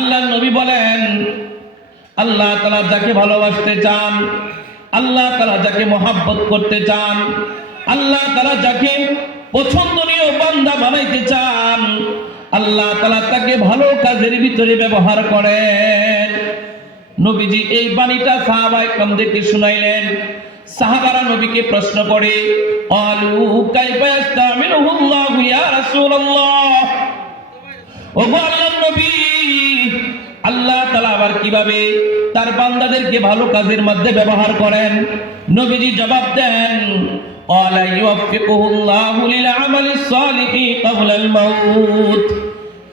আল্লাহ নবী বলেন, আল্লাহ তালা যাকে ভালোবাসতে চান, আল্লাহ তালা যাকে মহাব্বত করতে চান, আল্লাহ তালা যাকে পছন্দনীয় বান্দা বানাইতে চান, আল্লাহ তালা তাকে ভালো কাজের ভিতরে ব্যবহার করেন। নবীজি এই বাণীটা সাহাবাই দেখে শুনাইলেন। সাহাবারা নবীকে প্রশ্ন করে, আলু কাইফা ইয়া রাসূলুল্লাহ? ওগো আল্লাহর নবী আল্লাহ তালা আবার কীভাবে তার বান্দাদেরকে ভালো কাজের মধ্যে ব্যবহার করেন? নবীজি জবাব দেন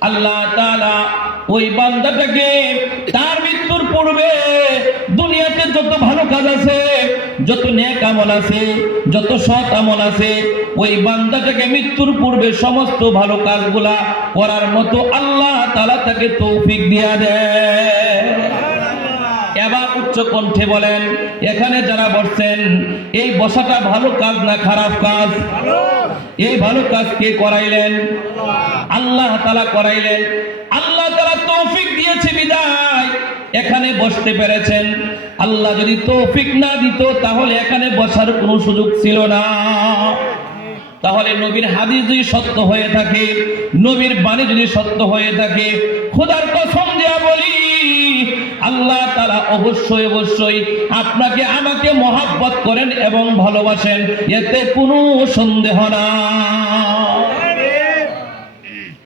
আল্লাহ তাআলা ওই বান্দাটাকে তার মৃত্যুর পূর্বে দুনিয়াতে যত ভালো কাজ আছে যত নেক আমল আছে, যত সৎ আমল আছে, ওই বান্দাটাকে মৃত্যুর পূর্বে সমস্ত ভালো কাজগুলা করার মতো আল্লাহ তাআলা তাকে তৌফিক দিয়া দেয় এবার উচ্চ কণ্ঠে বলেন, এখানে যারা বসছেন, এই বসাটা ভালো কাজ না খারাপ কাজ? এই ভালো কাজ কে করাইলেন? আল্লাহ তালা করাইলেন। আল্লাহ তালা তৌফিক দিয়েছে বিদায়। এখানে বসতে পেরেছেন। আল্লাহ যদি তৌফিক না দিত, তাহলে এখানে বসার কোনো সুযোগ ছিল না। তাহলে নবীর হাদিস যদি সত্য হয়ে থাকে, নবীর বাণী যদি সত্য হয়ে থাকে, খোদার কসম দেয়া বলি, আল্লাহ তারা অবশ্যই অবশ্যই আপনাকে, আমাকে মহাব্বত করেন এবং ভালোবাসেন, এতে কোনো সন্দেহ না